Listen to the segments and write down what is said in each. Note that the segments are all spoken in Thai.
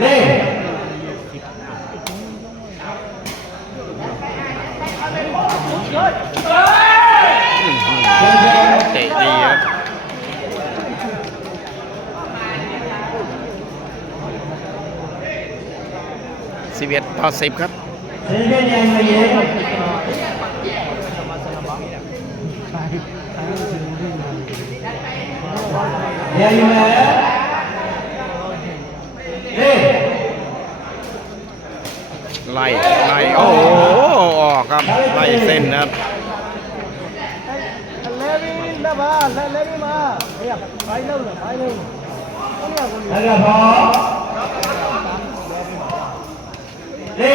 เล่เตะดีครับสิบเอ็ดต่อสิบครับเล่นเล่นยังไงเล่นยังไงเล่ ไล่ไล่โอ้โหออกครับ ไล่ เส้นนะครับแล้วก็พอเล่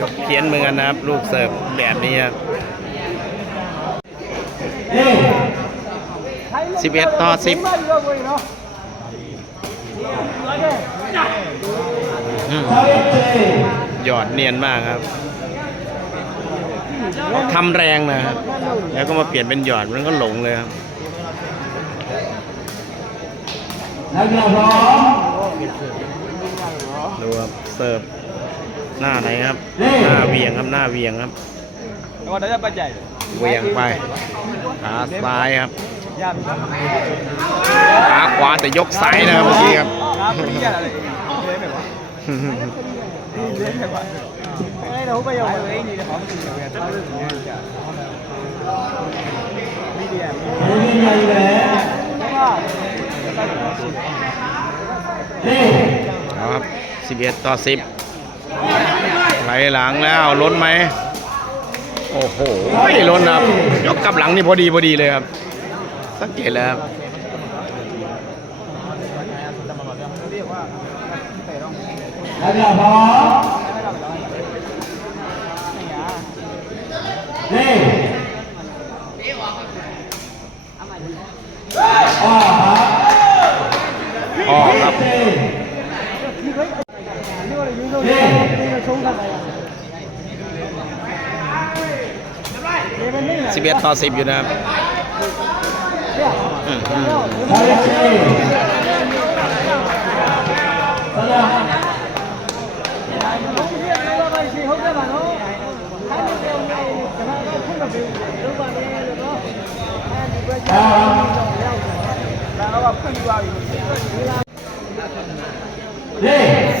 จบเขียนเหมือนกันนะครับ ลูกเสิร์ฟแบบนี้ครับ สิบเอ็ต่อสิบหยอดเนียนมากครับทำแรงนะครับ แล้วก็มาเปลี่ยนเป็นหยอดมันก็หลงเลยครับดูครับเสิร์ฟหน้าไหนครับ หน้าเวียงครับหน้าเวียงครับเวียงไปขาซ้ายครับ ขาขวาแต่ยกซ้ายนะเมื่อกี้ครับครับเรีนไรเรีนแบบว่เรีนแบบว่าไอ้เราไปยกนี่เดี๋ยวนี่องญ่เรียนรียนครับ11 ต่อ 10ไหลหลังแล้วล้นไหมโอ้โหไม่ล้นครับ ยกกลับหลังนี่พอดีพอดีเลยครับ สังเกตแล้วแล้วเดี๋ยวพอนี่อ๋อครับสี่สิบต่อสิบอยู่นะครับ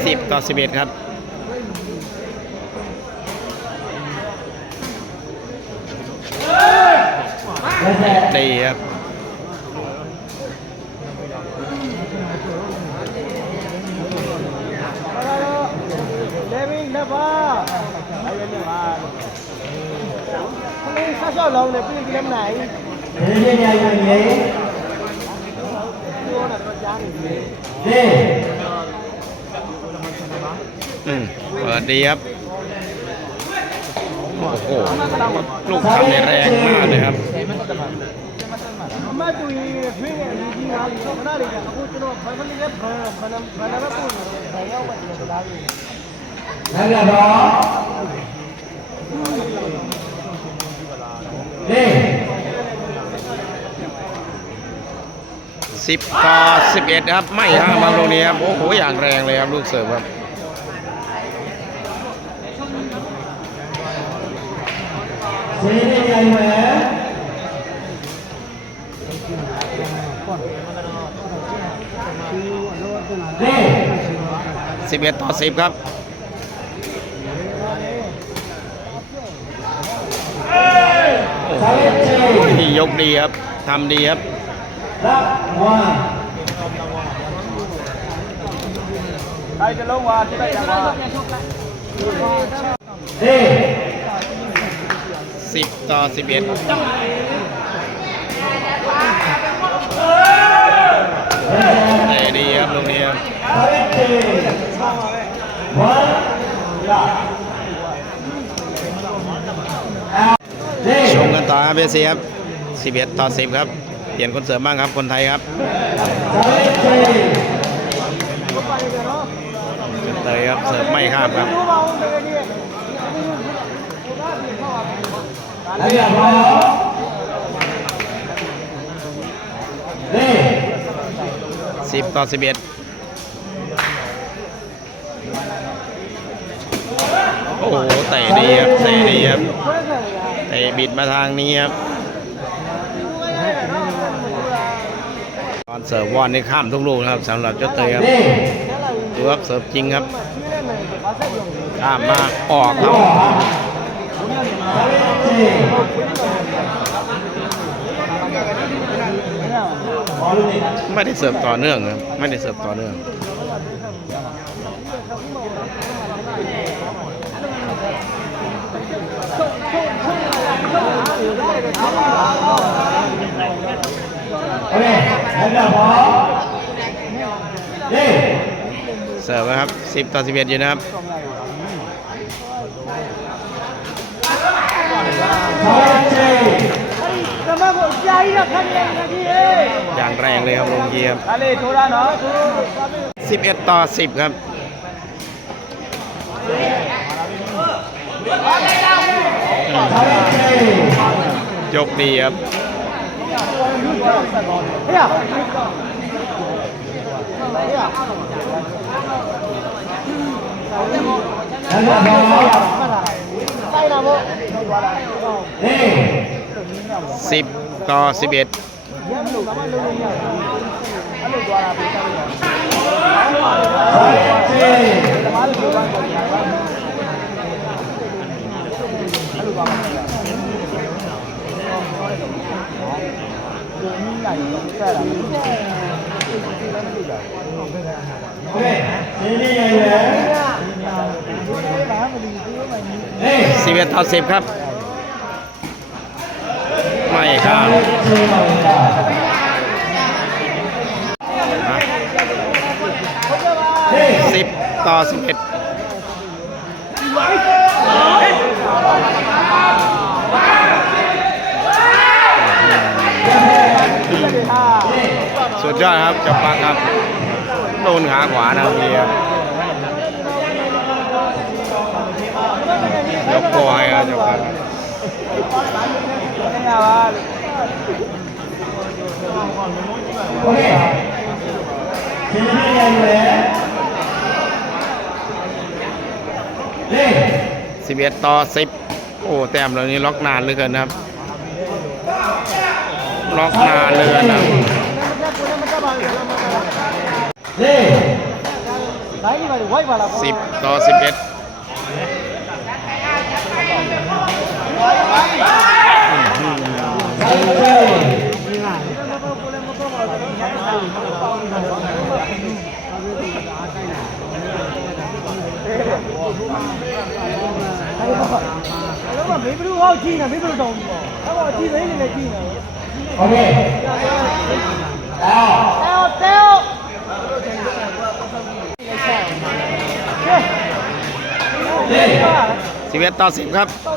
สิบต่อสิบเอ็ดครับตีครับ sao sao lòng này cái năm này thế thế này là gì thế เปิดดีครับ โอ้โห ลูกทำในแรงมากเลยครับ แล้วก็ 10ต่อ11ครับ ไม่ห้ามางตรงนี้ครับ โอ้โห อย่างแรงเลยครับ ลูกเสิร์ฟครับเล่นยังไงเล่11ต่อ10ครับที่ยกดีครับทำดีครับ ว่าใครจะลงว่าที่ได้จังหวะนี่สิบต่อสิบเอ็ดเตดีครับลงเนี้ครับชมกันต่อครับเบสครับสิบเอ็ดต่อสิบครับ ปลี่ยนคนเสริมบ้างครับคนไทยครับเตยครับเสิร์ฟไม่ข้ามครับสิบต่อสิบเอ็ดโอ้โหเตะดีครับเตะดีครับเตะบิดมาทางนี้ครับ อนเสิร์ฟบอลนี่ข้ามทุกลูกนะครับสำหรับเจ้าเตยครับ Đi ดูครับเสิร์ฟจริงครับข้ามมาออกครับ Đi Bỏ luôn đi ไม่ได้เสิร์ฟต่อเนื่องครับไม่ได้เสิร์ฟต่อเนื่อง Ok เสิร์ฟนะครับ 10 ต่อ 11 อยู่นะครับอย่างแรงเลยครับลงเยียม11 ต่อ 10 ครับจบดีครับ สิบต่อสิบเอ็ด ต่อสิบครับ ไม่ข้ามสิบต่อสิบเอ็ดสุดยอดครับจับปักครับโดนขาขวานะครับเยียมย को आया जवान ओके สิบเอ็ดต่อสิบโอ้ แต้มเหล่านี้ล็อกนานเลยเกินครับ ล็อกนานเลยนะสิบต่อสิบเอ็ด မေဘလူဟောက်ကြည့်နေမေဘလူတောင်းပြီးပေါ့အဲ့တော့ကြည့်သိနေလည်းကြည့်နေ Ok Nào တယ်တယ်ကဲ Đi สิบเอ็ดต่อสิบครับ တောက်တယ်ပါမလို့ ไม่ข้าม Đi ဒီနေရာဒီလောင်းနေတယ်လောင်းတာ Anh là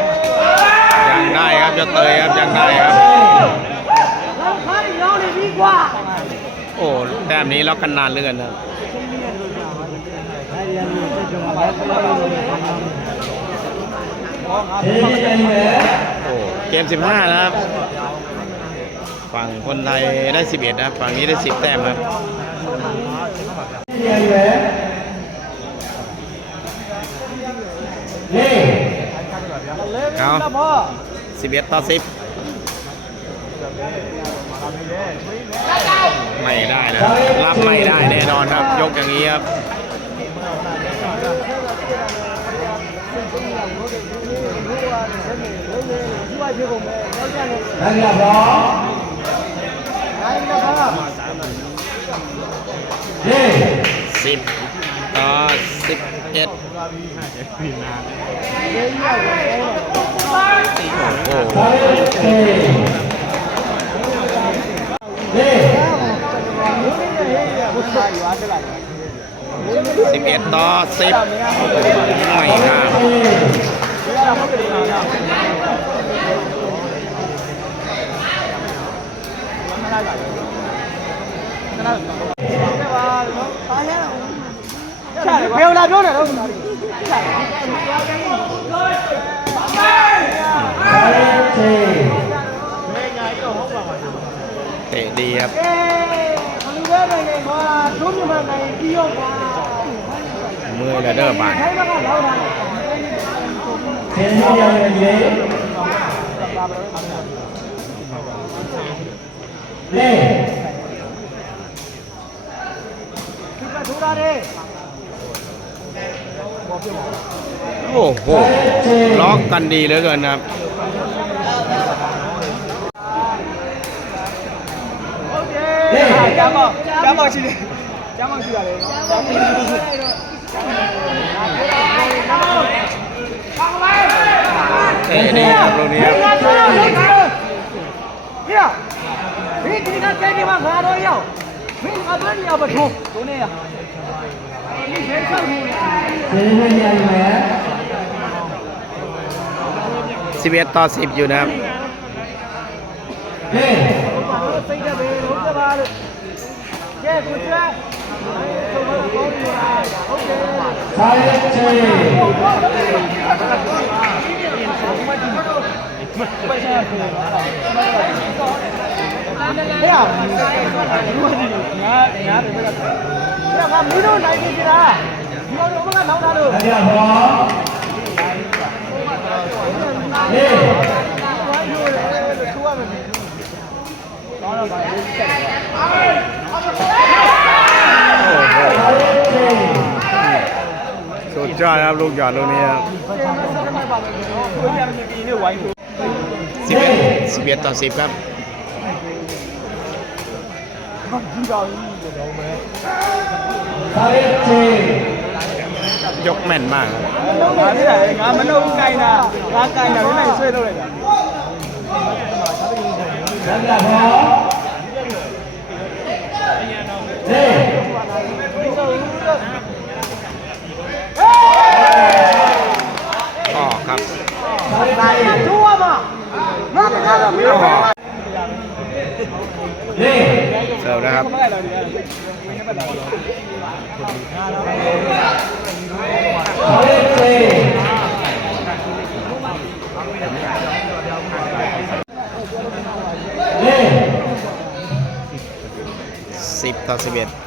ยังได้ครับจะเตยครับยังได้ครับโอ้แต้มนี้ล็อกกันนานเลื่อนครัโอ้เกม 15 นะครับ ฝั่งคนไทยได้ 11 นะครับ ฝั่งนี้ได้ 10 แต้มครับเอา 11 ต่อ 10 ไม่ได้นะรับไม่ได้แน่นอนครับ ยกอย่างนี้ครับนั่ครับนั่สิบต่อสิบเอ็ด สิบเอ็ดต่อสิบไม่ห้ามเบลลาเบลเนี่ย เตะดีครับมือแล้เดอร์บานเล่โอ้โหล็อกกันดีเหลือเกินครับ ကျမ်းမောင်ကျမ်းမောင်ရှိတယ်ကျမ်းမောင်ရှိရတယ်နော်ကျမ်းမောင်ရှိတယ်အဲ့ဒီအပလိုနေရပြမင်းဒီကစဲဒီမှာငါတော့ရောက်မင်းအပန်းရပါထုံးဒုနေရဒီဘယ်ဆောင်နေလဲဒီဘယ်ရရမှာစီဘီအတာစီပြူနာဟေးစိတ်ကြပဲလုံးကြပါလို့ 사이치 야, 나 민호 날개지라. 이거 엄마가 나오나로. 아니야, 뭐. 네. 좋아하면 돼. สุดยอดครับลูกหยอดลูกนี้ครับสิบเอ็ดสิบเอ็ดต่อสิบครับยกแม่นมากครับที่ไหนงานมันเอาไกลนะลากไกลนะที่ไหนช่วยเราเลยนะ ออกครับทั่วมาน่าจะได้แบบนี้เสิร์ฟนะครับเฮ้ย สิบ